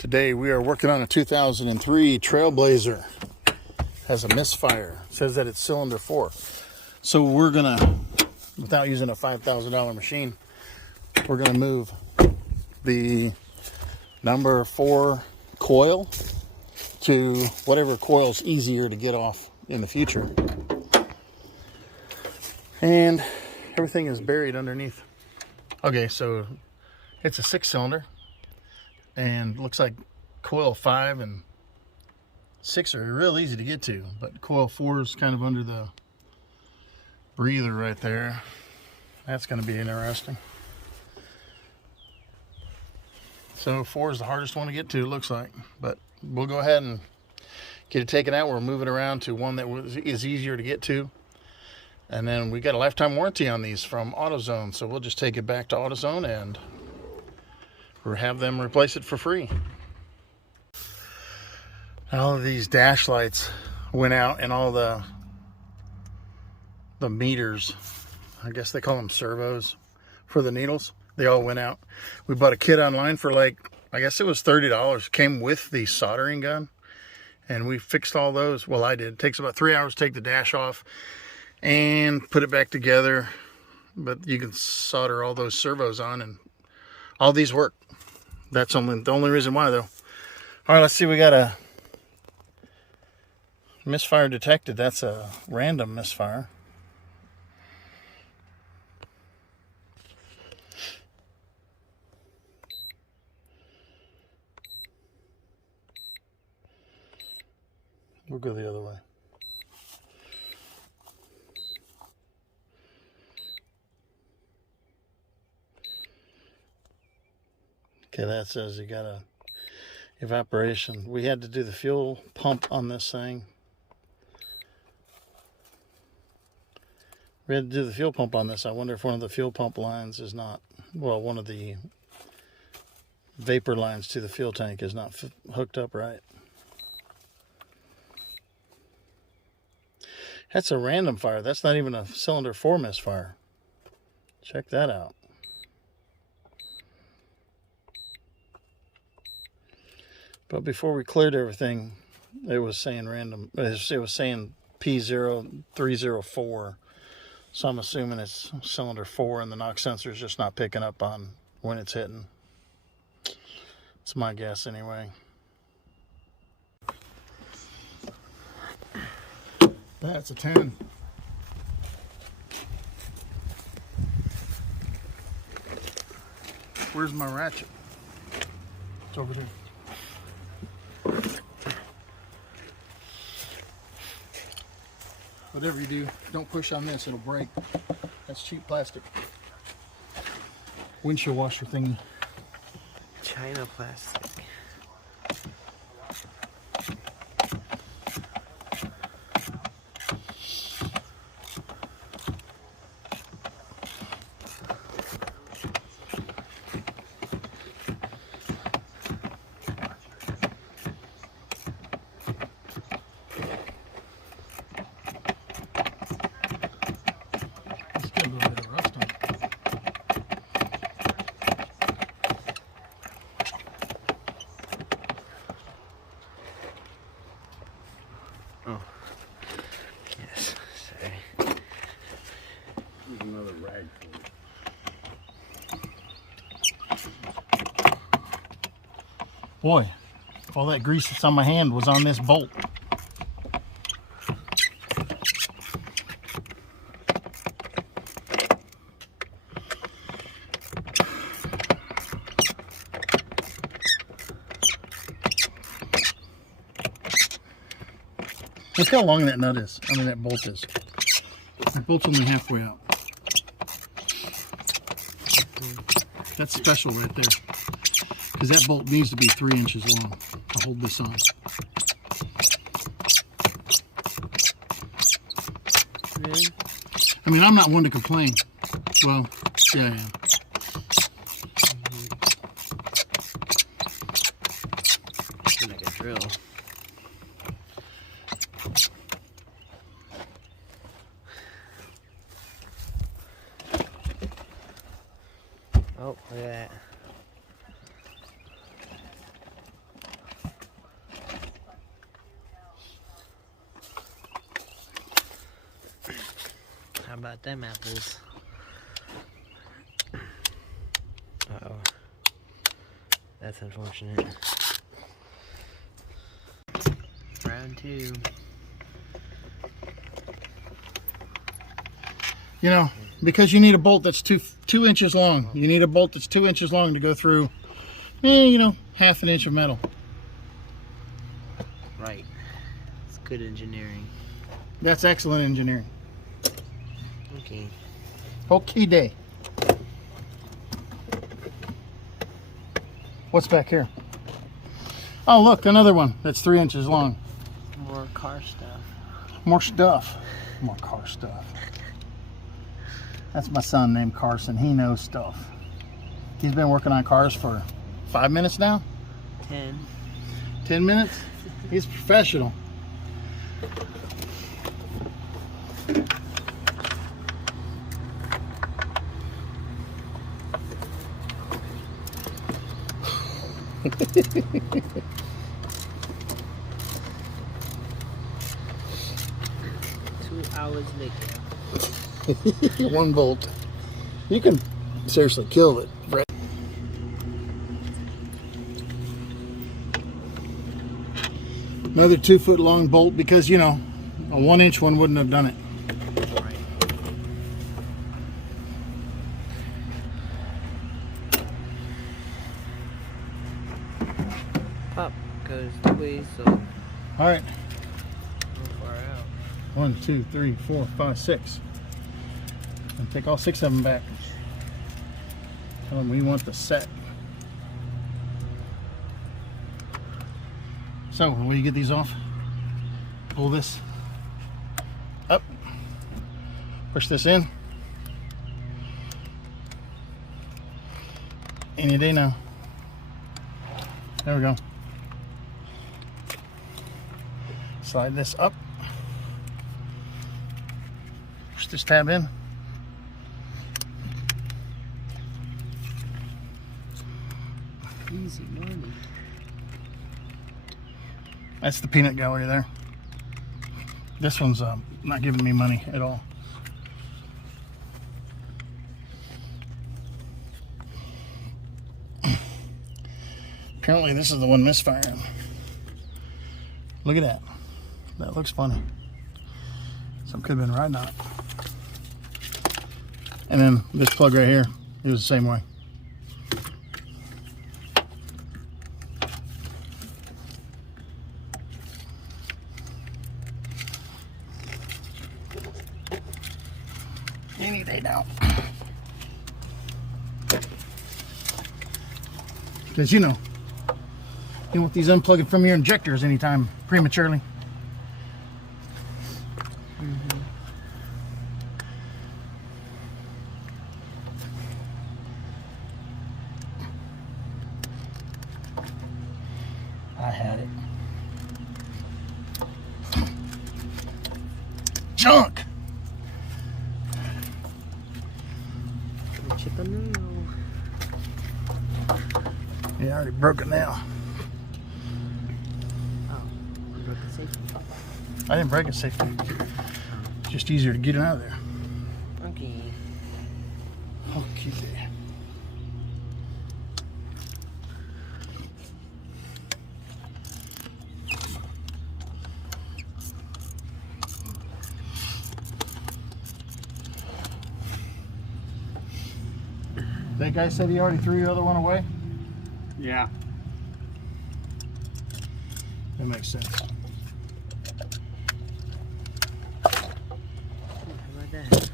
Today we are working on a 2003 Trailblazer. Has a misfire. It says that it's cylinder 4. So we're gonna, without using a $5,000 machine, we're gonna move the number 4 coil to whatever coil's easier to get off in the future. And everything is buried underneath. Okay, so it's a 6-cylinder. And looks like coil 5 and 6 are real easy to get to, but coil 4 is kind of under the breather right there. That's going to be interesting. So 4 is the hardest one to get to, it looks like, but we'll go ahead and get it taken out. We'll move it around to one that is easier to get to, and then we got a lifetime warranty on these from AutoZone, so we'll just take it back to AutoZone and or have them replace it for free. All of these dash lights went out, and all the meters, I guess they call them servos for the needles, they all went out. We bought a kit online for like, I guess it was $30. Came with the soldering gun, and we fixed all those. Well, I did. It takes about 3 hours to take the dash off and put it back together, but you can solder all those servos on, and all these work. That's the only reason why, though. All right, let's see. We got a misfire detected. That's a random misfire. We'll go the other way. Okay, that says you got a evaporation. We had to do the fuel pump on this thing. We had to do the fuel pump on this. I wonder if one of the fuel pump lines is not, well, one of the vapor lines to the fuel tank is not hooked up right. That's a random fire. That's not even a cylinder 4 misfire. Check that out. But before we cleared everything, it was saying random. It was saying P0304. So I'm assuming it's cylinder 4, and the knock sensor is just not picking up on when it's hitting. It's my guess anyway. That's a 10. Where's my ratchet? It's over there. Whatever you do, don't push on this, it'll break. That's cheap plastic. Windshield washer thing. China plastic. Oh. Yes, sorry. Here's another rag for you. Boy, all that grease that's on my hand was on this bolt. Look how long that nut is. I mean, that bolt is. That bolt's only halfway out. That's special right there. Because that bolt needs to be 3 inches long to hold this on. Really? I mean, I'm not one to complain. Well, yeah, I am. Like a drill. Oh, look at that. about them apples? Uh-oh. That's unfortunate. Round 2. You know, because you need a bolt that's two inches long. You need a bolt that's 2 inches long to go through, you know, half an inch of metal. Right. It's good engineering. That's excellent engineering. Okay. Okay day. What's back here? Oh, look, another one that's 3 inches long. More car stuff. More stuff. More car stuff. That's my son named Carson. He knows stuff. He's been working on cars for 5 minutes now? 10. 10 minutes? He's professional. Two hours later. One bolt. You can seriously kill it. Another 2 foot long bolt because, you know, a 1 inch one wouldn't have done it. Right. Up goes the weasel. All right. How far out? 1, 2, 3, 4, 5, 6. And take all 6 of them back. Tell them we want the set. So, when you get these off, pull this up, push this in. Any day now. There we go. Slide this up. Push this tab in. Easy money. That's the peanut gallery there. This one's not giving me money at all. Apparently this is the one misfiring. Look at that. That looks funny. Some could have been riding on it. And then this plug right here, it was the same way. Any day now. Because you know, you don't want these unplugging from your injectors anytime prematurely. I had it. Junk! Chip a nail. Yeah, I already broke it now. Oh, you broke the safety. I didn't break it safely. Just easier to get it out of there. Okay. Okay. That guy said he already threw your other one away? Yeah. That makes sense. How about that?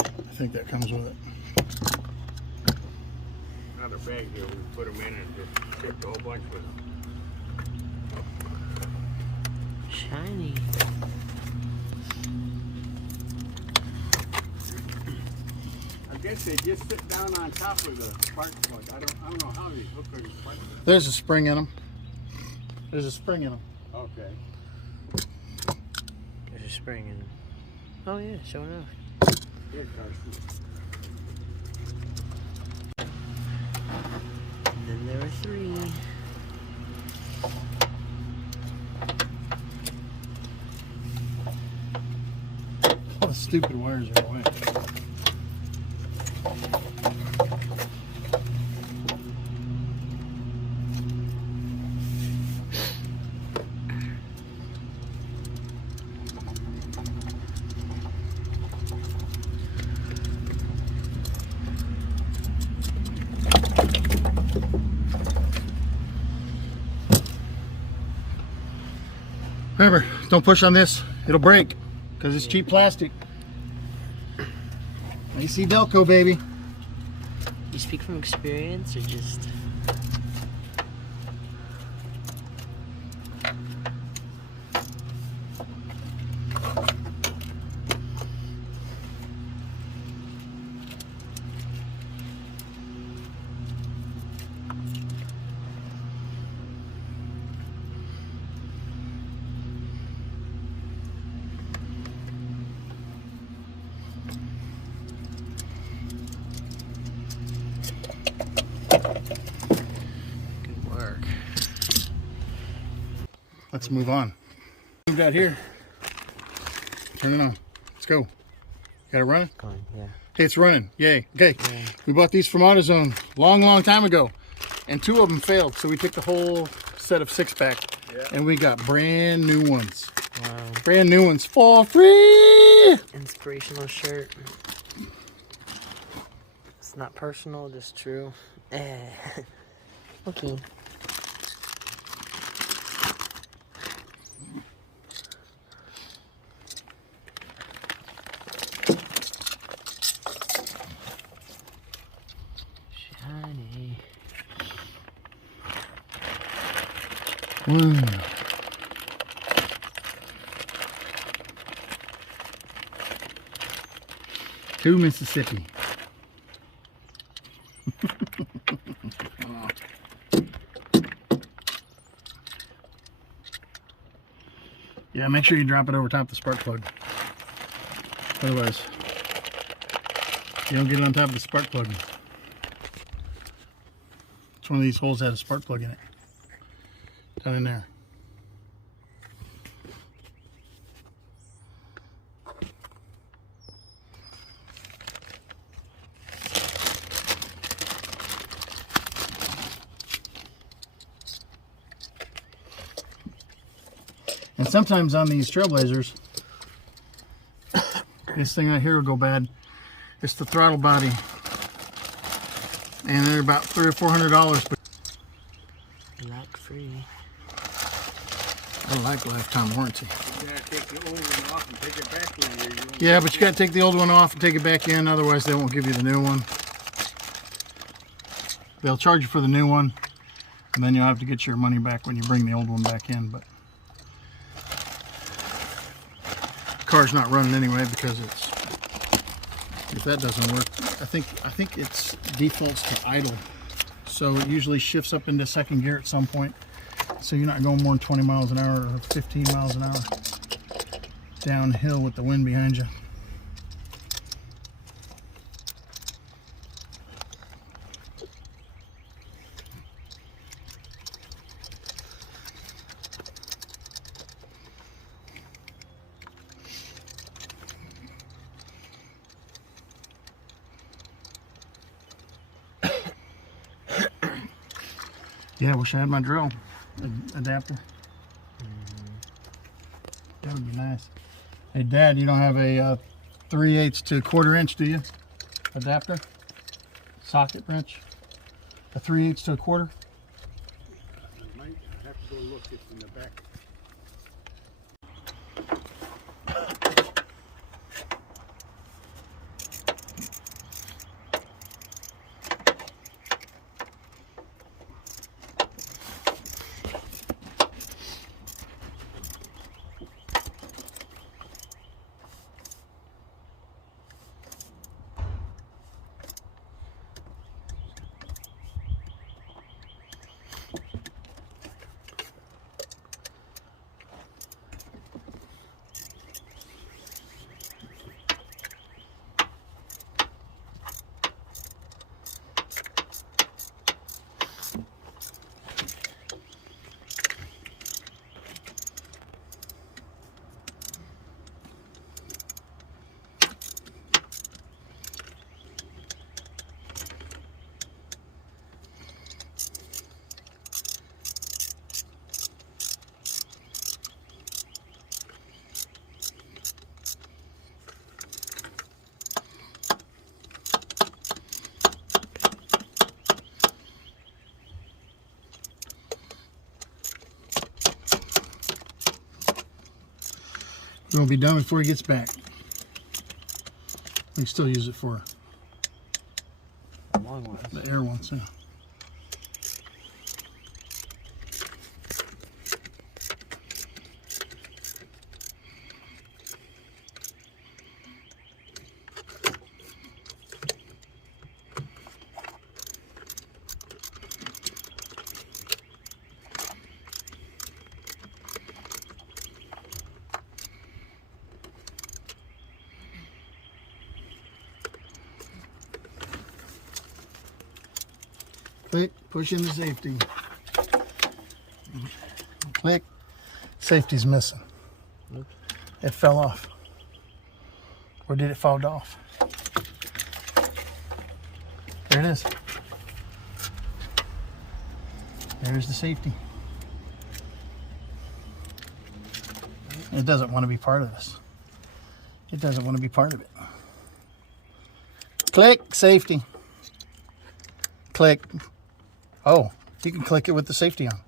I think that comes with it. Another bag here, we put them in and just shipped a whole bunch with them. Shiny. I guess they just sit down on top of the spark plug. I don't know how these hook are spark plugs. There's a spring in them. There's a spring in them. Okay. There's a spring in. Oh yeah, sure enough. Here, Carson. And then there were 3. stupid wires are away. Remember, don't push on this. It'll break because it's cheap plastic. AC Delco, baby. You speak from experience or just... Good work. Let's move on. Moved out here. Turn it on. Let's go. Got it running? Going, yeah. Hey, it's running. Yay. Okay. Yeah. We bought these from AutoZone long time ago. And 2 of them failed. So we took the whole set of 6-pack. Yeah. And we got brand new ones. Wow. Brand new ones for free. Inspirational shirt. It's not personal, just true. Okay. Shiny. To Mississippi. Yeah, make sure you drop it over top of the spark plug. Otherwise, you don't get it on top of the spark plug. It's one of these holes that has a spark plug in it. Down in there. And sometimes on these Trailblazers, this thing right here will go bad. It's the throttle body, and they're about $300 or $400. But Lock free. I like lifetime warranty. You gotta take the old one off and take it back in here. You won't Yeah, get but you got to take the old one off and take it back in. Otherwise, they won't give you the new one. They'll charge you for the new one, and then you'll have to get your money back when you bring the old one back in. But the car's not running anyway because it's. If that doesn't work, I think it's defaults to idle, so it usually shifts up into second gear at some point. So you're not going more than 20 miles an hour or 15 miles an hour downhill with the wind behind you. Yeah, I wish I had my drill adapter. That would be nice. Hey, Dad, you don't have a 3/8 to 1/4 inch, do you? Adapter? Socket wrench? A 3/8 to 1/4? I might have to go look. It's in the back. It'll be done before he gets back. We can still use it for Long ones. the air ones. Yeah. Click, push into safety. Click, safety's missing. Oops. It fell off. Or did it fall off? There it is. There's the safety. It doesn't want to be part of this. It doesn't want to be part of it. Click, safety. Click. Oh, you can click it with the safety on.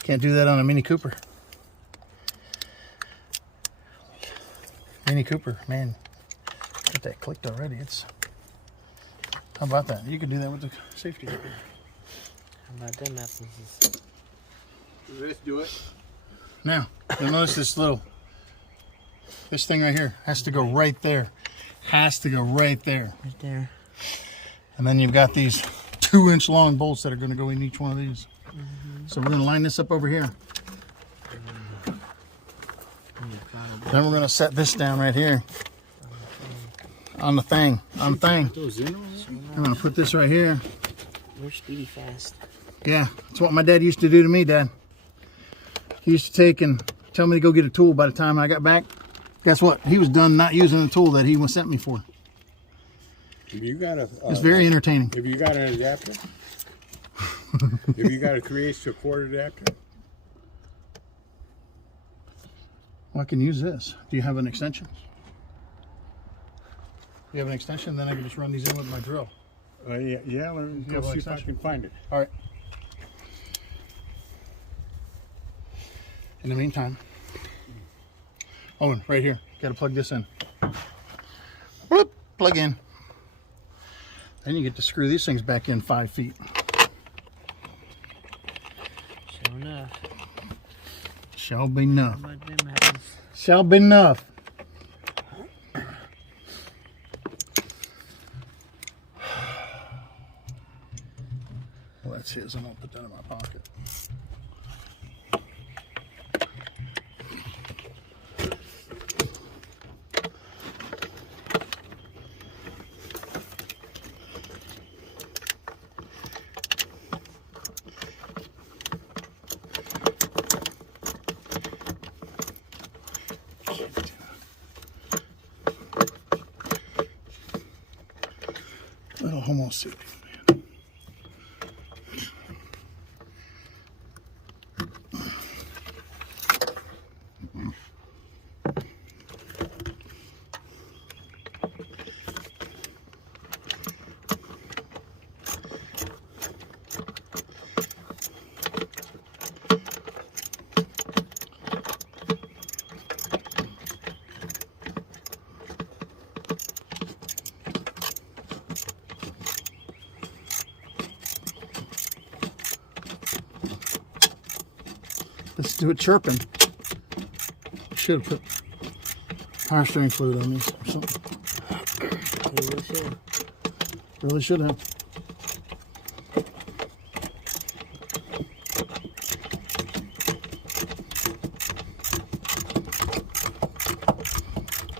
Can't do that on a Mini Cooper. Mini Cooper, man, got that clicked already. How about that? You can do that with the safety. How about them apples? Let's do it. Now, you'll notice this thing right here has to go right there. Has to go right there. Right there. And then you've got these 2-inch long bolts that are going to go in each one of these. So we're going to line this up over here. Then we're going to set this down right here on the thing. I'm going to put this right here. We're speedy fast. Yeah, that's what my dad used to do to me, Dad. He used to take and tell me to go get a tool. By the time I got back, guess what? He was done not using the tool that he sent me for. If you got a, It's very entertaining. If you got an adapter, if you got a 3/8 to a quarter adapter, Well, I can use this. Do you have an extension? You have an extension? Then I can just run these in with my drill. yeah. Let me go see if I can find it. All right. In the meantime, Owen, right here. Got to plug this in. Whoop, plug in. Then you get to screw these things back in 5 feet. Sure enough. Shall be enough. How about them apples? Shall be enough. Well, that's his. I'm going to put that in my pocket. Little homo suit. Let's do it chirping. Should have put power steering fluid on these or something. You really should. Really should have.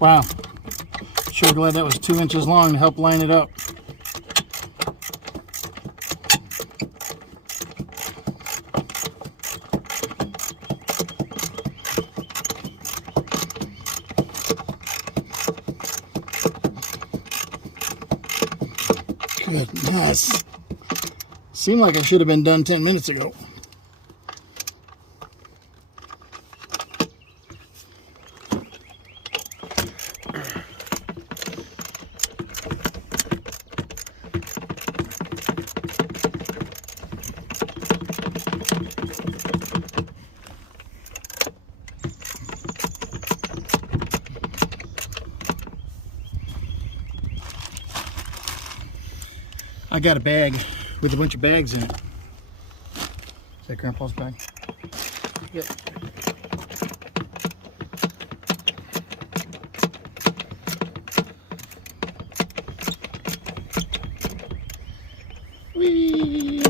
Wow. Sure glad that was 2 inches long to help line it up. Goodness. Seemed like it should have been done 10 minutes ago. I got a bag with a bunch of bags in it. Is that Grandpa's bag? Yep. Whee!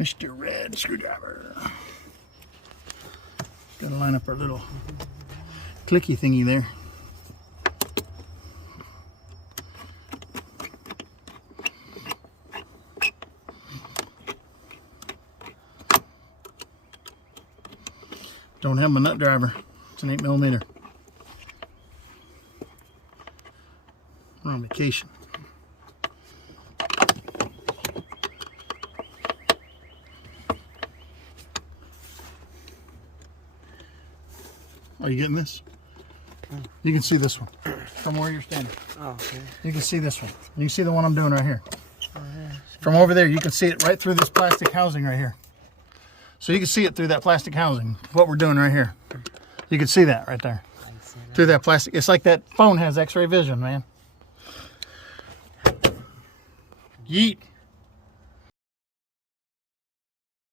Mr. Red Screwdriver. Gotta line up our little clicky thingy there. Don't have my nut driver. It's an 8mm. We're on vacation. Are you getting this? You can see this one from where you're standing. Oh, okay. You can see this one. You can see the one I'm doing right here. Oh, yeah. From over there, you can see it right through this plastic housing right here. So you can see it through that plastic housing, what we're doing right here. You can see that right there. I can see that. Through that plastic. It's like that phone has X-ray vision, man. Yeet.